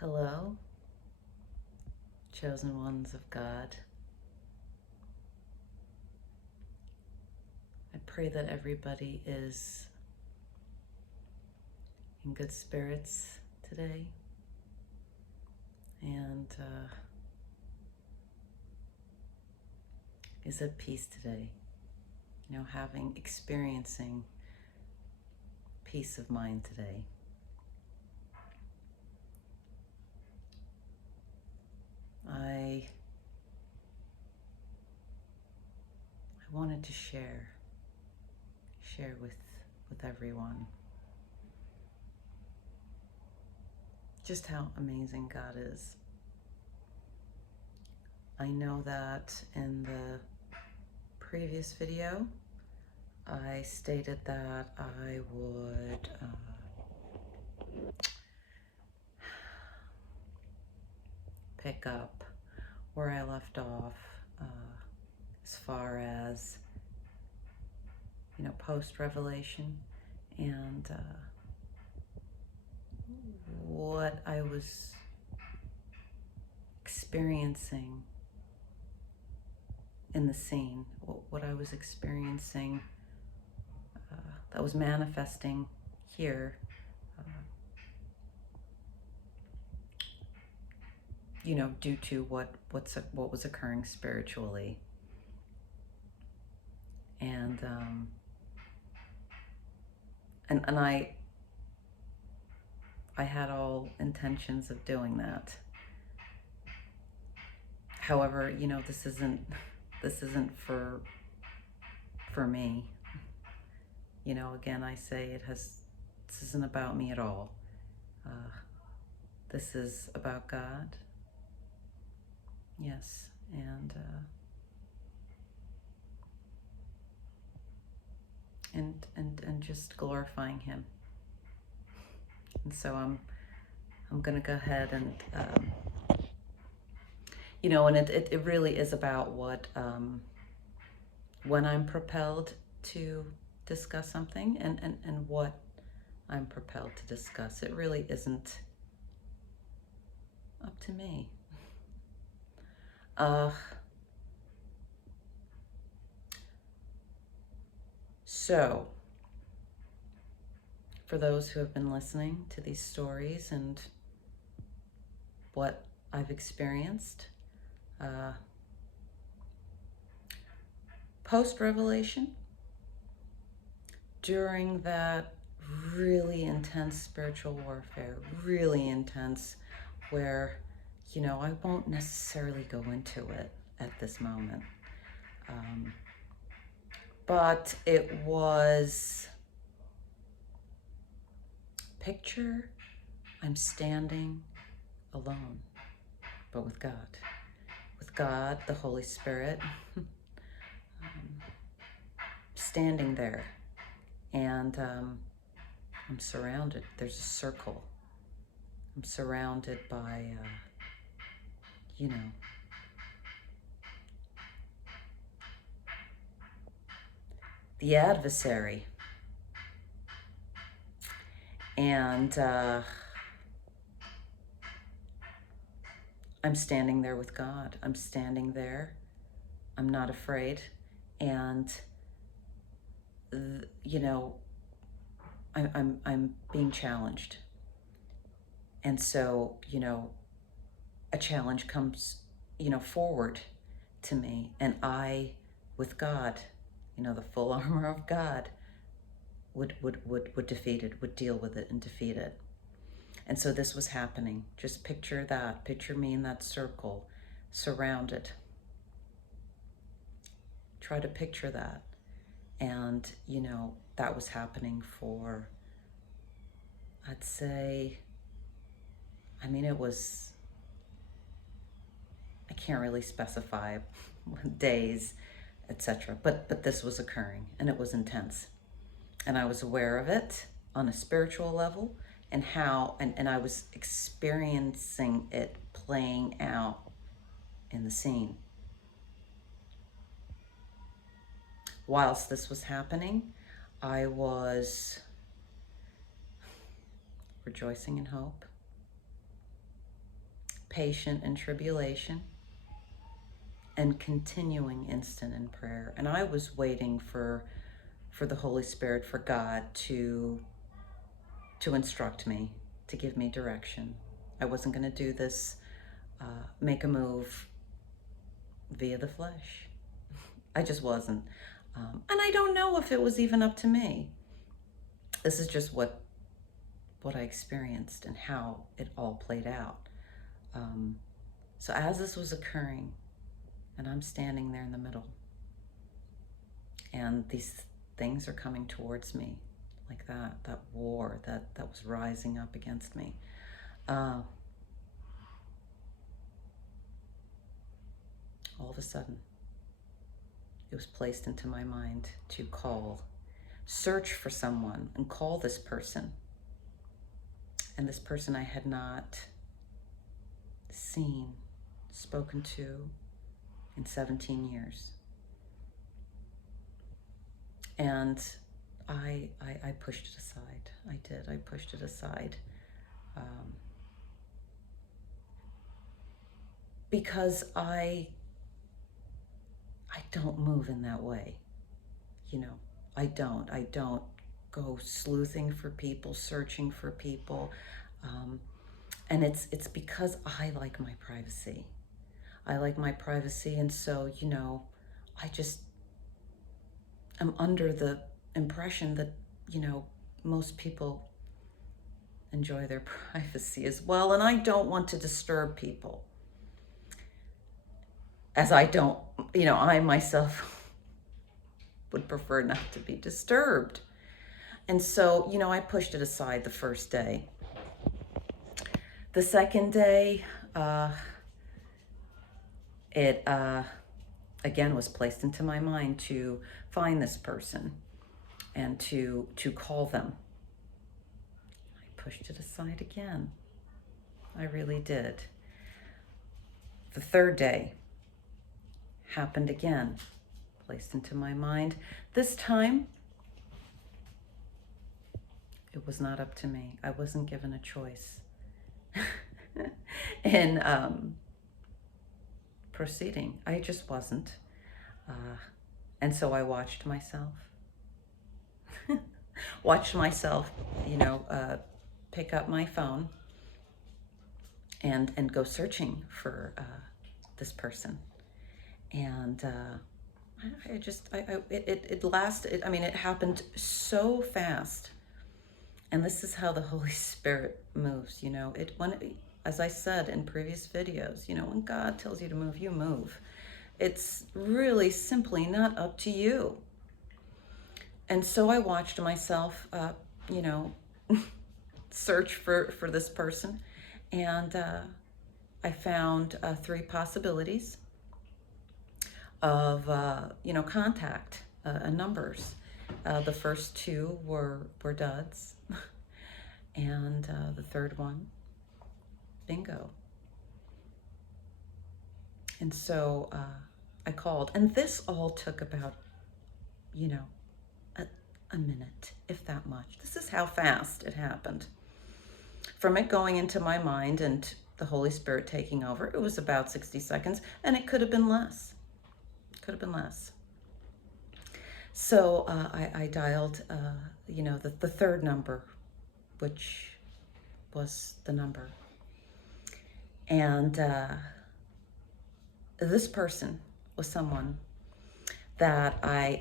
Hello, chosen ones of God. I pray that everybody is in good spirits today and is at peace today. Experiencing peace of mind today. I wanted to share with everyone just how amazing God is. I know that in the previous video, I stated that I would pick up where I left off as far as, post-revelation and what I was experiencing in the scene, what I was experiencing that was manifesting here, due to what was occurring spiritually. And I had all intentions of doing that. However, this isn't for me. Again, I say this isn't about me at all. This is about God. Yes, and just glorifying Him. And so I'm gonna go ahead and and it really is about what when I'm propelled to discuss something and what I'm propelled to discuss. It really isn't up to me. So, for those who have been listening to these stories and what I've experienced, post-revelation, during that really intense spiritual warfare, really intense, where, I won't necessarily go into it at this moment. But it was, picture I'm standing alone, but with God, the Holy Spirit, standing there, and I'm surrounded. There's a circle. I'm surrounded by, the adversary. And I'm standing there with God. I'm standing there. I'm not afraid. And, I'm being challenged. And so, a challenge comes, forward to me. And I, with God, the full armor of God, would defeat it, would deal with it and defeat it. And so this was happening. Just picture that. Picture me in that circle, surrounded. Try to picture that. And, that was happening for, I'd say, it was, I can't really specify days, etc. But this was occurring, and it was intense. And I was aware of it on a spiritual level, and how, and I was experiencing it playing out in the scene. Whilst this was happening, I was rejoicing in hope, patient in tribulation, and continuing instant in prayer. And I was waiting for the Holy Spirit, for God to instruct me, to give me direction. I wasn't going to do this, make a move via the flesh. I just wasn't. And I don't know if it was even up to me. This is just what I experienced and how it all played out. So as this was occurring, and I'm standing there in the middle, and these things are coming towards me, like that war that was rising up against me. All of a sudden, it was placed into my mind to search for someone and call this person. And this person I had not seen, spoken to in 17 years. And I pushed it aside. I did. I pushed it aside. Because I don't move in that way. I don't go sleuthing for people, searching for people. And it's because I like my privacy. I like my privacy, and so, I'm under the impression that, most people enjoy their privacy as well, and I don't want to disturb people. As I don't, I myself would prefer not to be disturbed. And so, I pushed it aside the first day. The second day, it again was placed into my mind to find this person and to call them. I pushed it aside again. I really did. The third day happened again, placed into my mind. This time, it was not up to me. I wasn't given a choice in proceeding. I just wasn't. And so I watched myself. Pick up my phone and go searching for this person. And it lasted. It happened so fast. And this is how the Holy Spirit moves. As I said in previous videos, when God tells you to move, you move. It's really simply not up to you. And so I watched myself, search for this person. And I found 3 possibilities of, contact numbers. The first 2 were duds. And the third one, bingo. And so I called, and this all took about, a minute, if that much. This is how fast it happened. From it going into my mind and the Holy Spirit taking over, it was about 60 seconds, and it could have been less. So I dialed, the third number, which was the number. And this person was someone that I,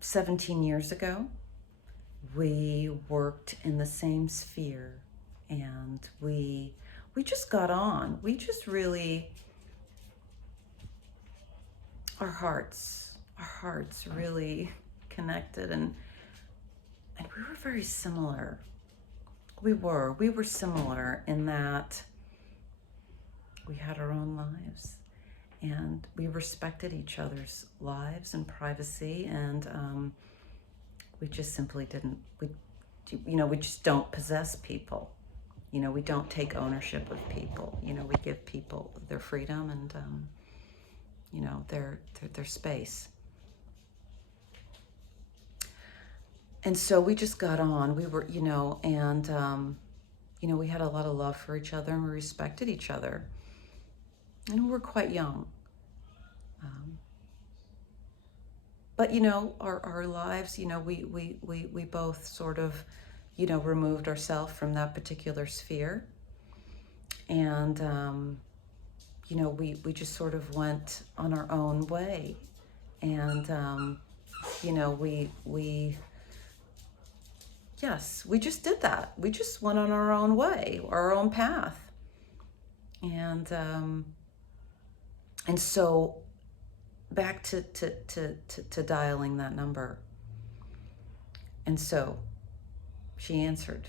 17 years ago, we worked in the same sphere, and we just got on. We just really, our hearts really connected, and we were very similar. We were similar in that we had our own lives, and we respected each other's lives and privacy, and we just simply didn't, we just don't possess people. We don't take ownership of people. We give people their freedom and, their space. And so we just got on. We were, and, we had a lot of love for each other, and we respected each other. And we were quite young. But, our lives, we both sort of, removed ourselves from that particular sphere. And, we just sort of went on our own way. And, yes, we just did that. We just went on our own way, our own path. And so back to dialing that number. And so she answered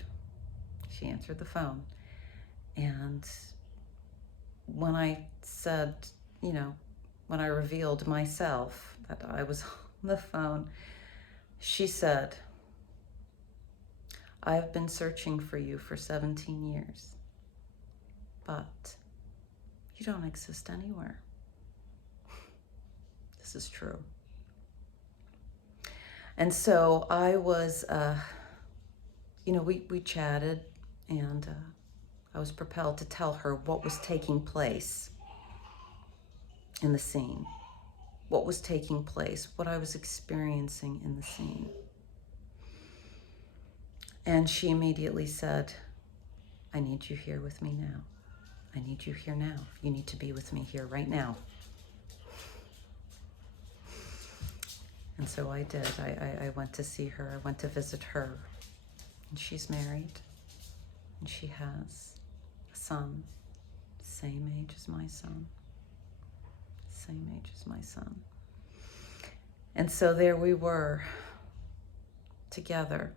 the phone. And when I said, when I revealed myself that I was on the phone, she said, "I've been searching for you for 17 years, but you don't exist anywhere." This is true. And so I was, we chatted, and I was propelled to tell her what was taking place in the scene, what was taking place, what I was experiencing in the scene. And she immediately said, "I need you here with me now. I need you here now. You need to be with me here right now." And so I did. I went to see her. I went to visit her. And she's married. And she has a son, same age as my son. Same age as my son. And so there we were, together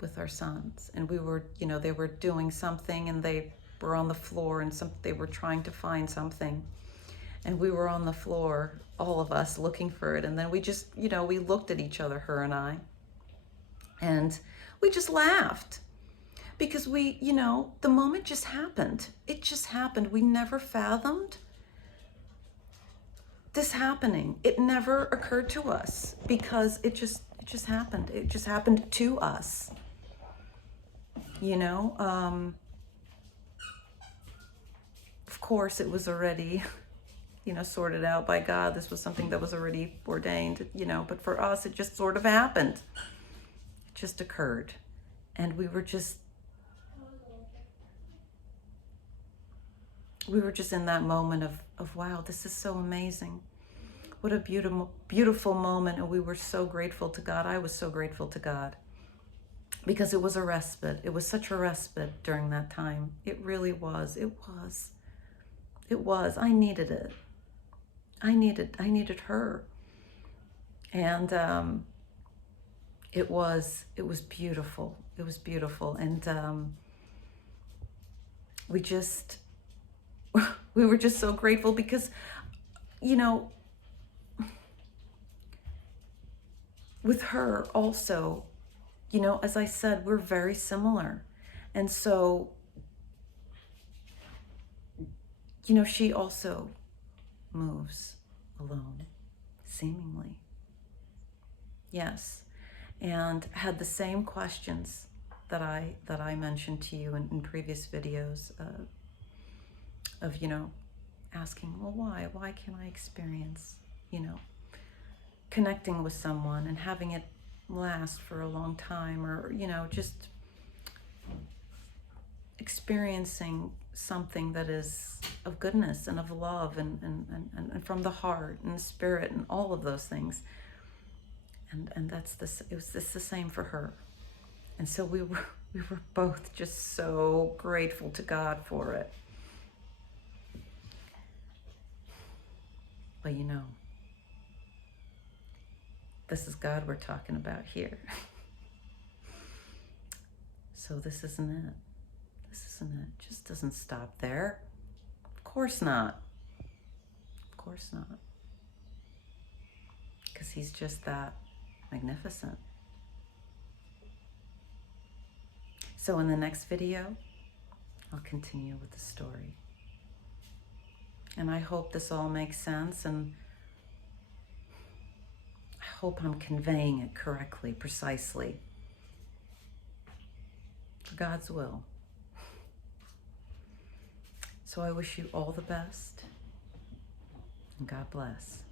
with our sons. And we were, they were doing something, and they were on the floor, and they were trying to find something. And we were on the floor, all of us, looking for it. And then we just, we looked at each other, her and I, and we just laughed. Because the moment just happened. It just happened. We never fathomed this happening. It never occurred to us, because it just happened. It just happened to us. Of course, it was already sorted out by God. This was something that was already ordained, but for us, it just sort of happened. It just occurred. And we were just in that moment of wow, this is so amazing. What a beautiful, beautiful moment. And we were so grateful to God. I was so grateful to God, because it was a respite. It was such a respite during that time. It really was. It was. I needed it. I needed her. And it was beautiful. It was beautiful. And we were just so grateful, because, with her also, as I said, we're very similar. And so, she also moves alone, seemingly. Yes. And had the same questions that I mentioned to you in previous videos, of asking, well, why can't I experience connecting with someone and having it last for a long time, or just experiencing something that is of goodness and of love and from the heart and the spirit and all of those things. And it was the same for her. And so we were both just so grateful to God for it. But this is God we're talking about here. So this isn't it. It just doesn't stop there. Of course not. Of course not. Because he's just that magnificent. So in the next video, I'll continue with the story. And I hope this all makes sense, and I hope I'm conveying it correctly, precisely. For God's will. So I wish you all the best, and God bless.